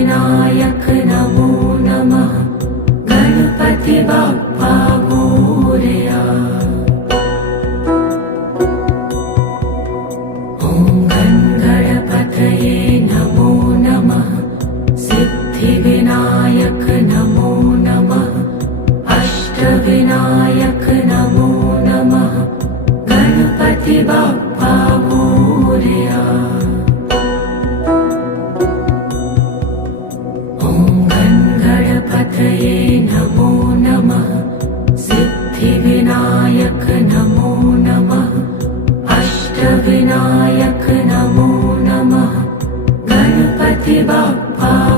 सिद्धिविनायक नमो नमः। गणपति बाप्पा मोरया। ॐ गणपतये नमो नमः। सिद्धिविनायक नमो नमः। अष्टविनायक नमो नमः। गणपति बाप्पा मोरया। ॐ गणपतये